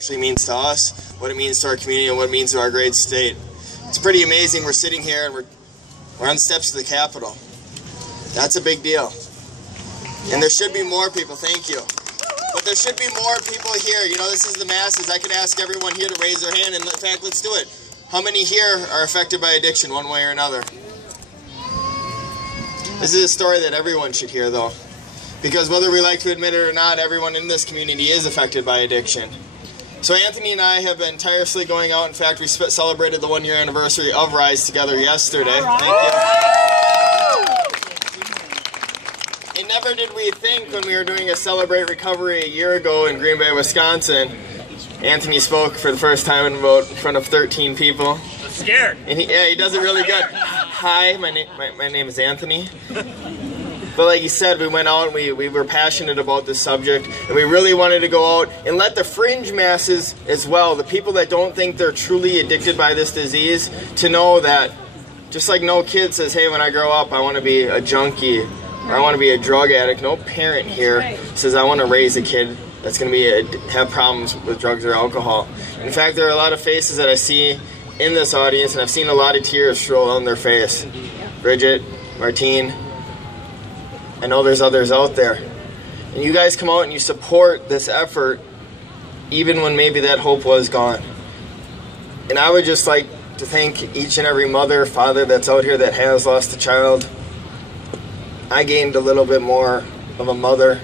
actually means to us, what it means to our community, and what it means to our great state. It's pretty amazing. We're sitting here and we're on the steps of the Capitol. That's a big deal. And there should be more people, thank you. But there should be more people here. You know, this is the masses. I could ask everyone here to raise their hand, and in fact, let's do it. How many here are affected by addiction one way or another? This is a story that everyone should hear, though. Because whether we like to admit it or not, everyone in this community is affected by addiction. So Anthony and I have been tirelessly going out. In fact, we celebrated the 1-year anniversary of Rise Together yesterday. Thank you. And never did we think when we were doing a Celebrate Recovery a year ago in Green Bay, Wisconsin, Anthony spoke for the first time in front of 13 people. I'm scared. And he does it really good. Hi, my name is Anthony. But like he said, we went out and we were passionate about this subject, and we really wanted to go out and let the fringe masses as well, the people that don't think they're truly addicted by this disease, to know that just like no kid says, hey, when I grow up I want to be a junkie or I want to be a drug addict, no parent here says I want to raise a kid that's going to have problems with drugs or alcohol. In fact, there are a lot of faces that I see in this audience, and I've seen a lot of tears roll down their face. Bridget, Martine, I know there's others out there. And you guys come out and you support this effort even when maybe that hope was gone. And I would just like to thank each and every mother, father that's out here that has lost a child. I gained a little bit more of a mother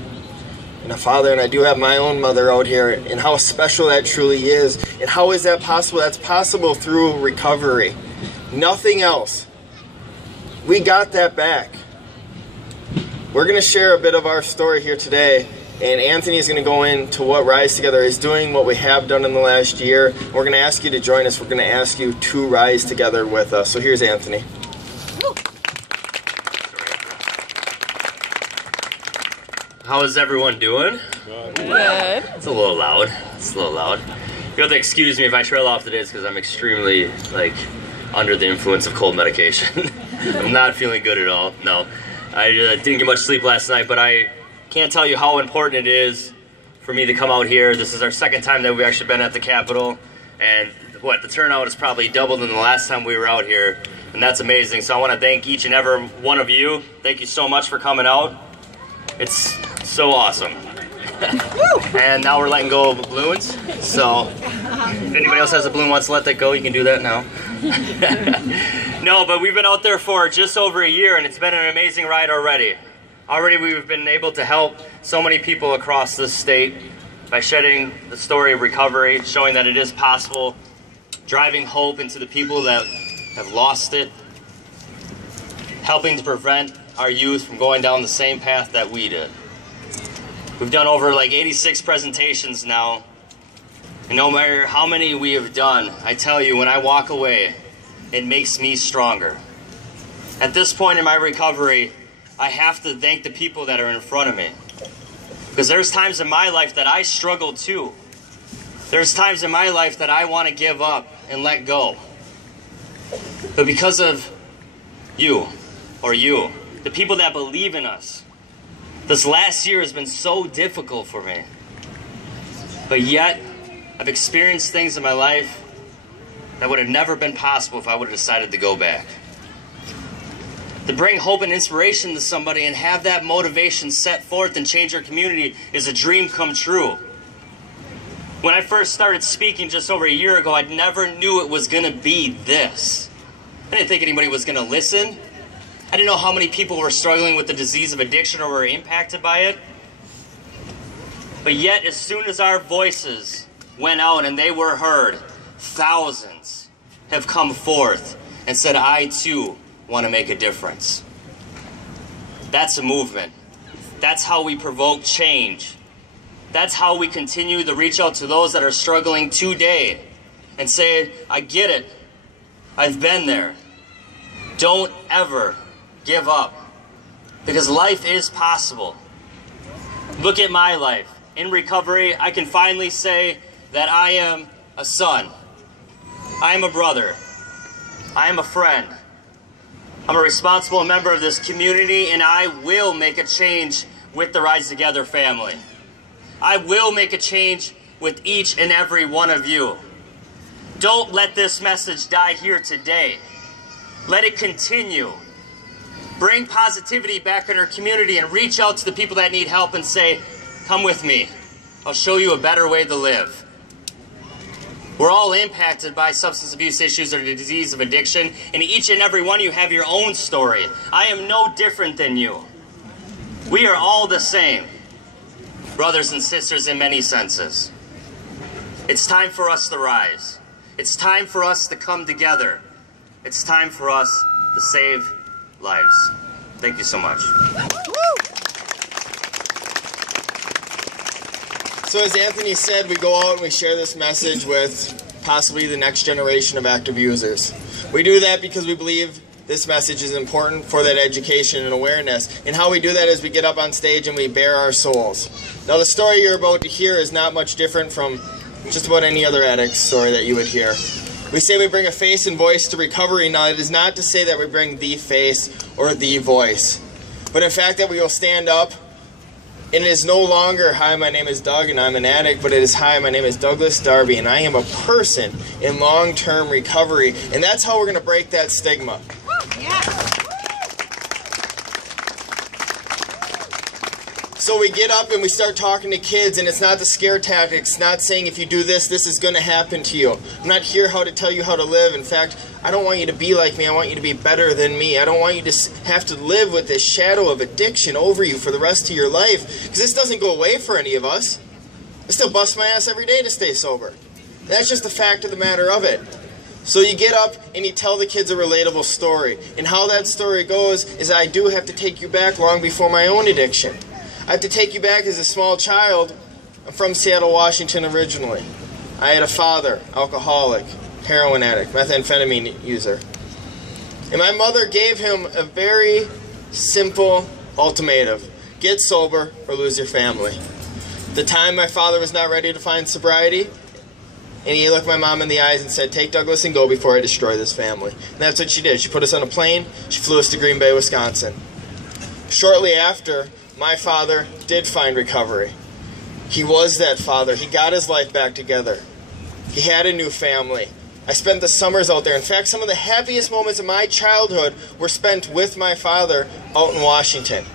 and a father, and I do have my own mother out here, and how special that truly is. And how is that possible? That's possible through recovery. Nothing else. We got that back. We're going to share a bit of our story here today, and Anthony is going to go into what Rise Together is doing, what we have done in the last year. We're going to ask you to join us. We're going to ask you to rise together with us. So here's Anthony. How is everyone doing? Good. It's a little loud. You have to excuse me if I trail off today, because I'm extremely, under the influence of cold medication. I'm not feeling good at all, no. I didn't get much sleep last night, but I can't tell you how important it is for me to come out here. This is our second time that we've actually been at the Capitol, and the turnout is probably doubled than the last time we were out here, and that's amazing. So I want to thank each and every one of you. Thank you so much for coming out. It's so awesome. And now we're letting go of balloons, so if anybody else has a balloon wants to let that go, you can do that now. No, but we've been out there for just over a year, and it's been an amazing ride already. Already we've been able to help so many people across this state by shedding the story of recovery, showing that it is possible, driving hope into the people that have lost it, helping to prevent our youth from going down the same path that we did. We've done over 86 presentations now, and no matter how many we have done, I tell you, when I walk away, it makes me stronger. At this point in my recovery, I have to thank the people that are in front of me. Because there's times in my life that I struggle too. There's times in my life that I want to give up and let go. But because of you, the people that believe in us, this last year has been so difficult for me. But yet, I've experienced things in my life that would have never been possible if I would have decided to go back. To bring hope and inspiration to somebody and have that motivation set forth and change our community is a dream come true. When I first started speaking just over a year ago, I never knew it was going to be this. I didn't think anybody was going to listen. I didn't know how many people were struggling with the disease of addiction or were impacted by it. But yet, as soon as our voices went out and they were heard, thousands have come forth and said, I too want to make a difference. That's a movement. That's how we provoke change. That's how we continue to reach out to those that are struggling today and say, I get it. I've been there. Don't ever give up, because life is possible. Look at my life. In recovery, I can finally say that I am a son. I am a brother. I am a friend. I'm a responsible member of this community, and I will make a change with the Rise Together family. I will make a change with each and every one of you. Don't let this message die here today. Let it continue. Bring positivity back in our community and reach out to the people that need help and say, come with me. I'll show you a better way to live. We're all impacted by substance abuse issues or the disease of addiction, and each and every one of you have your own story. I am no different than you. We are all the same, brothers and sisters in many senses. It's time for us to rise. It's time for us to come together. It's time for us to save lives. Thank you so much. So as Anthony said, we go out and we share this message with possibly the next generation of active users. We do that because we believe this message is important for that education and awareness. And how we do that is we get up on stage and we bare our souls. Now the story you're about to hear is not much different from just about any other addict's story that you would hear. We say we bring a face and voice to recovery. Now it is not to say that we bring the face or the voice, but in fact that we will stand up. And it is no longer, hi, my name is Doug and I'm an addict, but it is, hi, my name is Douglas Darby and I am a person in long-term recovery. And that's how we're going to break that stigma. So we get up and we start talking to kids, and it's not the scare tactics, not saying if you do this, this is going to happen to you. I'm not here how to tell you how to live. In fact, I don't want you to be like me. I want you to be better than me. I don't want you to have to live with this shadow of addiction over you for the rest of your life, because this doesn't go away for any of us. I still bust my ass every day to stay sober. That's just the fact of the matter of it. So you get up and you tell the kids a relatable story. And how that story goes is I do have to take you back long before my own addiction. I have to take you back as a small child. I'm from Seattle, Washington originally. I had a father, alcoholic, heroin addict, methamphetamine user. And my mother gave him a very simple ultimatum. Get sober or lose your family. At the time my father was not ready to find sobriety, and he looked my mom in the eyes and said, take Douglas and go before I destroy this family. And that's what she did. She put us on a plane, she flew us to Green Bay, Wisconsin. Shortly after, my father did find recovery. He was that father. He got his life back together. He had a new family. I spent the summers out there. In fact, some of the happiest moments of my childhood were spent with my father out in Washington.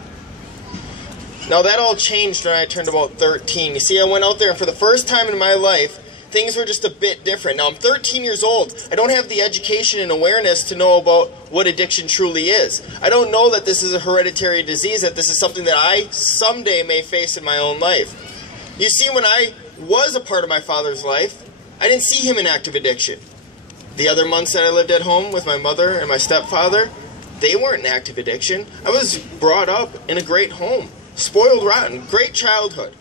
Now that all changed when I turned about 13. You see, I went out there and for the first time in my life, things were just a bit different. Now I'm 13 years old. I don't have the education and awareness to know about what addiction truly is. I don't know that this is a hereditary disease, that this is something that I someday may face in my own life. You see, when I was a part of my father's life, I didn't see him in active addiction. The other months that I lived at home with my mother and my stepfather, they weren't in active addiction. I was brought up in a great home, spoiled rotten, great childhood.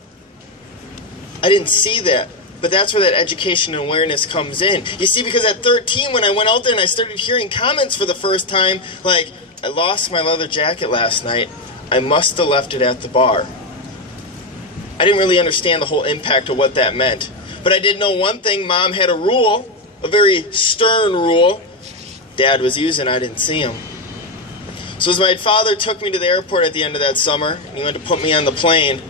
I didn't see that. But that's where that education and awareness comes in. You see, because at 13, when I went out there and I started hearing comments for the first time, like, I lost my leather jacket last night. I must have left it at the bar. I didn't really understand the whole impact of what that meant. But I did know one thing. Mom had a rule, a very stern rule. Dad was using, I didn't see him. So as my father took me to the airport at the end of that summer, and he went to put me on the plane,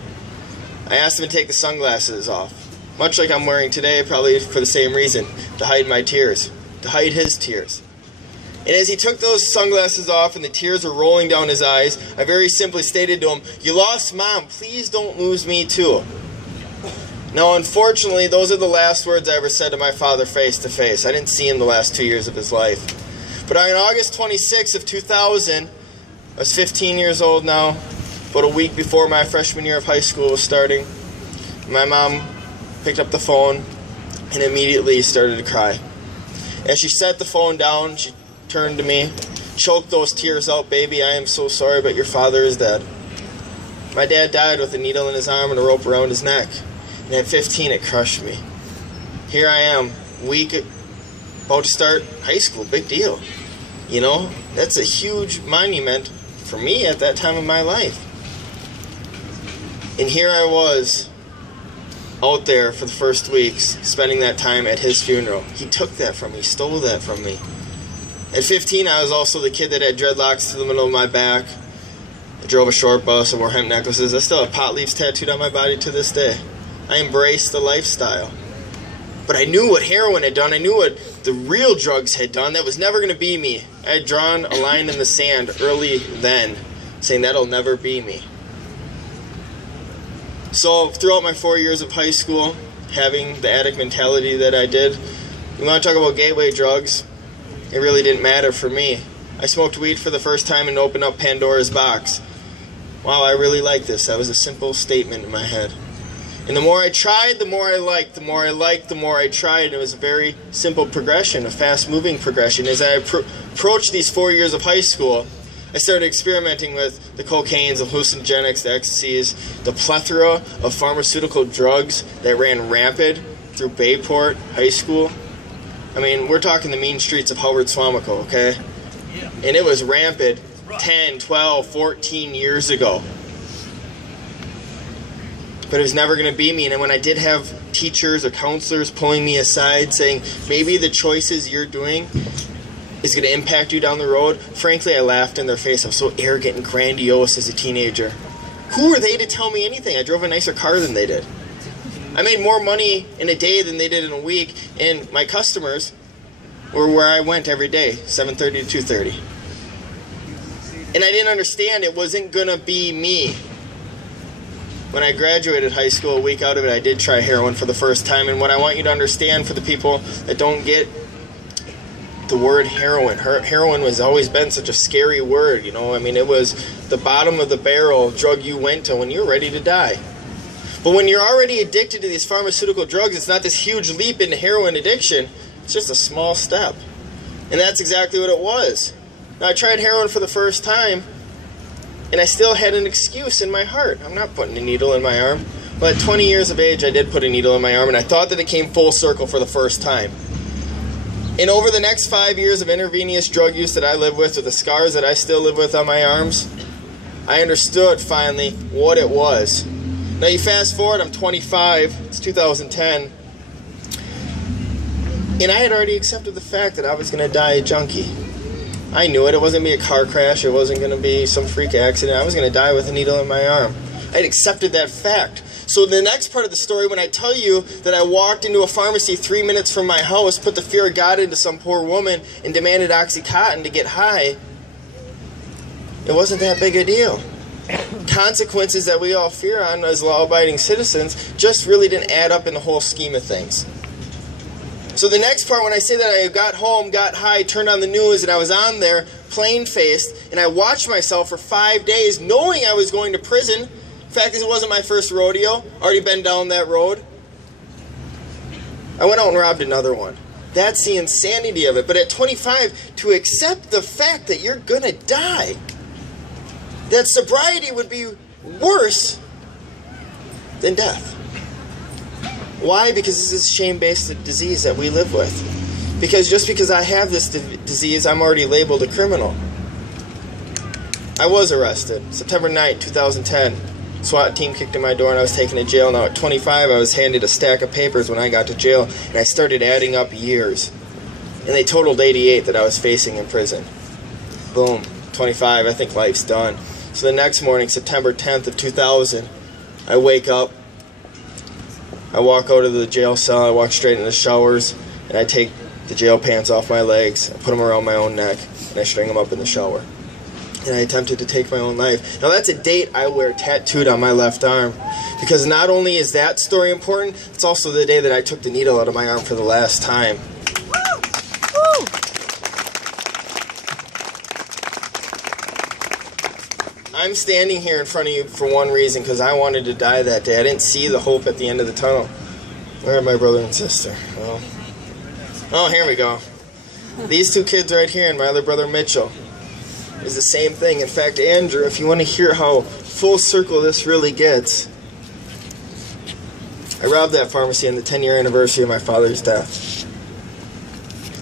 I asked him to take the sunglasses off. Much like I'm wearing today, probably for the same reason, to hide my tears, to hide his tears. And as he took those sunglasses off and the tears were rolling down his eyes, I very simply stated to him, you lost Mom, please don't lose me too. Now unfortunately, those are the last words I ever said to my father face to face. I didn't see him the last 2 years of his life. But on August 26th of 2000, I was 15 years old now, about a week before my freshman year of high school was starting. My mom picked up the phone and immediately started to cry. As she set the phone down, she turned to me, choked those tears out, baby, I am so sorry, but your father is dead. My dad died with a needle in his arm and a rope around his neck. And at 15, it crushed me. Here I am, weak, about to start high school, big deal. You know, that's a huge monument for me at that time of my life. And here I was, out there for the first weeks, spending that time at his funeral. He took that from me, stole that from me. At 15, I was also the kid that had dreadlocks to the middle of my back. I drove a short bus, I wore hemp necklaces. I still have pot leaves tattooed on my body to this day. I embraced the lifestyle. But I knew what heroin had done. I knew what the real drugs had done. That was never going to be me. I had drawn a line in the sand early then, saying that'll never be me. So throughout my 4 years of high school, having the addict mentality that I did, you want to talk about gateway drugs, it really didn't matter for me. I smoked weed for the first time and opened up Pandora's box. Wow, I really like this. That was a simple statement in my head. And the more I tried, the more I liked. The more I liked, the more I tried. It was a very simple progression, a fast-moving progression. As I approached these 4 years of high school, I started experimenting with the cocaines, the hallucinogenics, the ecstasies, the plethora of pharmaceutical drugs that ran rampant through Bayport High School. I mean, we're talking the mean streets of Howard Swamico, okay? And it was rampant 10, 12, 14 years ago. But it was never going to be me. And when I did have teachers or counselors pulling me aside saying, maybe the choices you're doing is going to impact you down the road, frankly, I laughed in their face. I was so arrogant and grandiose as a teenager. Who were they to tell me anything? I drove a nicer car than they did. I made more money in a day than they did in a week, and my customers were where I went every day, 7:30 to 2:30. And I didn't understand it wasn't going to be me. When I graduated high school, a week out of it, I did try heroin for the first time. And what I want you to understand for the people that don't get the word heroin. Heroin has always been such a scary word, you know. I mean, it was the bottom of the barrel drug you went to when you were ready to die. But when you're already addicted to these pharmaceutical drugs, it's not this huge leap into heroin addiction. It's just a small step. And that's exactly what it was. Now, I tried heroin for the first time, and I still had an excuse in my heart. I'm not putting a needle in my arm. Well, at 20 years of age, I did put a needle in my arm, and I thought that it came full circle for the first time. And over the next 5 years of intravenous drug use that I live with the scars that I still live with on my arms, I understood finally what it was. Now you fast forward, I'm 25, it's 2010, and I had already accepted the fact that I was going to die a junkie. I knew it. It wasn't going to be a car crash. It wasn't going to be some freak accident. I was going to die with a needle in my arm. I had accepted that fact. So the next part of the story, when I tell you that I walked into a pharmacy 3 minutes from my house, put the fear of God into some poor woman, and demanded Oxycontin to get high, it wasn't that big a deal. Consequences that we all fear on as law-abiding citizens just really didn't add up in the whole scheme of things. So the next part, when I say that I got home, got high, turned on the news, and I was on there, plain-faced, and I watched myself for 5 days, knowing I was going to prison. In fact, this wasn't my first rodeo. Already been down that road. I went out and robbed another one. That's the insanity of it. But at 25, to accept the fact that you're going to die, that sobriety would be worse than death. Why? Because this is a shame-based disease that we live with. Because just because I have this disease, I'm already labeled a criminal. I was arrested. September 9th, 2010. SWAT team kicked in my door and I was taken to jail. Now at 25, I was handed a stack of papers when I got to jail, and I started adding up years. And they totaled 88 that I was facing in prison. Boom. 25, I think life's done. So the next morning, September 10th of 2000, I wake up. I walk out of the jail cell, I walk straight into the showers, and I take the jail pants off my legs, I put them around my own neck, and I string them up in the shower. And I attempted to take my own life. Now that's a date I wear tattooed on my left arm, because not only is that story important, it's also the day that I took the needle out of my arm for the last time. Woo! I'm standing here in front of you for one reason, because I wanted to die that day. I didn't see the hope at the end of the tunnel. Where are my brother and sister? Well, oh, here we go. These two kids right here and my other brother Mitchell is the same thing. In fact, Andrew, if you want to hear how full circle this really gets, I robbed that pharmacy on the 10-year anniversary of my father's death.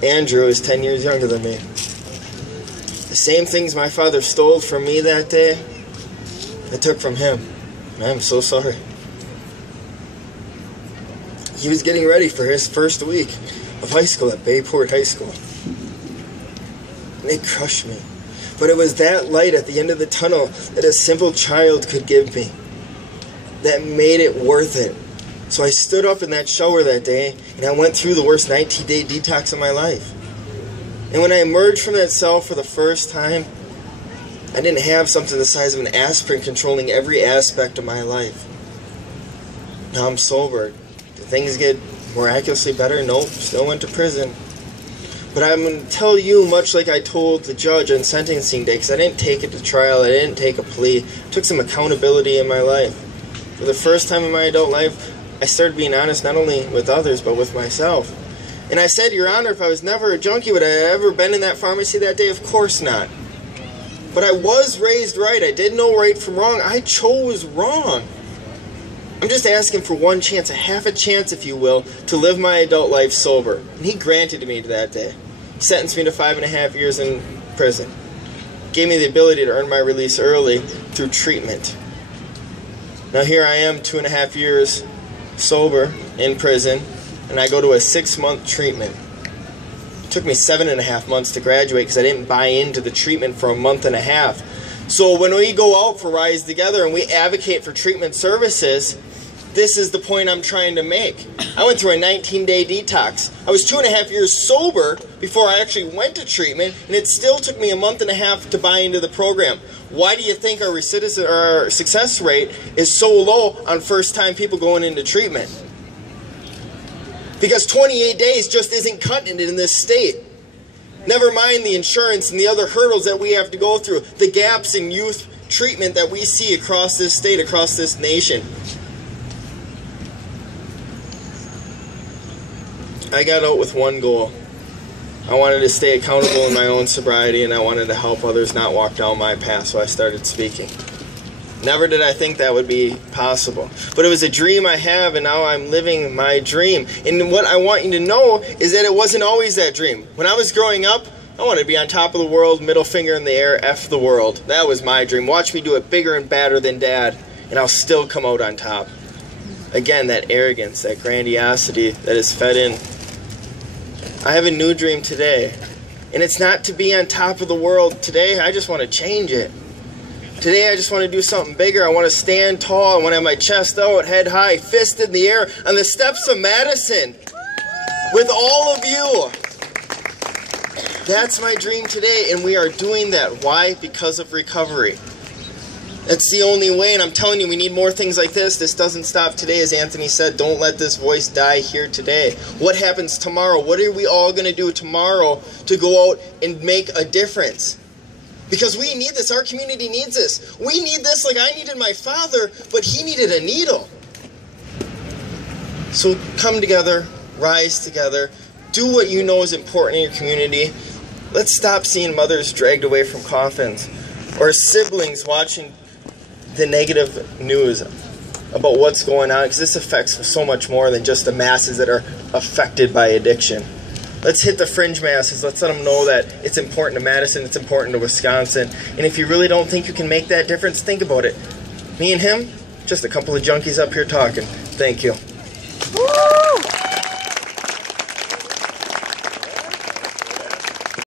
Andrew is 10 years younger than me. The same things my father stole from me that day, I took from him. And I'm so sorry. He was getting ready for his first week of high school at Bayport High School. And they crushed me. But it was that light at the end of the tunnel that a simple child could give me that made it worth it. So I stood up in that shower that day, and I went through the worst 90-day detox of my life. And when I emerged from that cell for the first time, I didn't have something the size of an aspirin controlling every aspect of my life. Now I'm sober. Did things get miraculously better? Nope, still went to prison. But I'm going to tell you, much like I told the judge on sentencing day, because I didn't take it to trial, I didn't take a plea, I took some accountability in my life. For the first time in my adult life, I started being honest not only with others, but with myself. And I said, Your Honor, if I was never a junkie, would I have ever been in that pharmacy that day? Of course not. But I was raised right. I did know right from wrong. I chose wrong. I'm just asking for one chance, a half a chance, if you will, to live my adult life sober. And he granted me that day. He sentenced me to 5.5 years in prison. Gave me the ability to earn my release early through treatment. Now here I am, 2.5 years sober in prison, and I go to a 6-month treatment. It took me 7.5 months to graduate because I didn't buy into the treatment for a month and a half. So when we go out for Rise Together and we advocate for treatment services, this is the point I'm trying to make. I went through a 19-day detox. I was 2.5 years sober before I actually went to treatment, and it still took me a month and a half to buy into the program. Why do you think our success rate is so low on first-time people going into treatment? Because 28 days just isn't cutting it in this state. Never mind the insurance and the other hurdles that we have to go through, the gaps in youth treatment that we see across this state, across this nation. I got out with one goal. I wanted to stay accountable in my own sobriety, and I wanted to help others not walk down my path, so I started speaking. Never did I think that would be possible. But it was a dream I have, and now I'm living my dream. And what I want you to know is that it wasn't always that dream. When I was growing up, I wanted to be on top of the world, middle finger in the air, F the world. That was my dream. Watch me do it bigger and badder than Dad, and I'll still come out on top. Again, that arrogance, that grandiosity that is fed in. I have a new dream today, and it's not to be on top of the world. Today, I just want to change it. Today, I just want to do something bigger. I want to stand tall. I want to have my chest out, head high, fist in the air on the steps of Madison with all of you. That's my dream today, and we are doing that. Why? Because of recovery. That's the only way, and I'm telling you, we need more things like this. This doesn't stop today, as Anthony said. Don't let this voice die here today. What happens tomorrow? What are we all going to do tomorrow to go out and make a difference? Because we need this. Our community needs this. We need this like I needed my father, but he needed a needle. So come together, rise together, do what you know is important in your community. Let's stop seeing mothers dragged away from coffins or siblings watching the negative news about what's going on, because this affects so much more than just the masses that are affected by addiction. Let's hit the fringe masses. Let's let them know that it's important to Madison, it's important to Wisconsin. And if you really don't think you can make that difference, think about it. Me and him, just a couple of junkies up here talking. Thank you.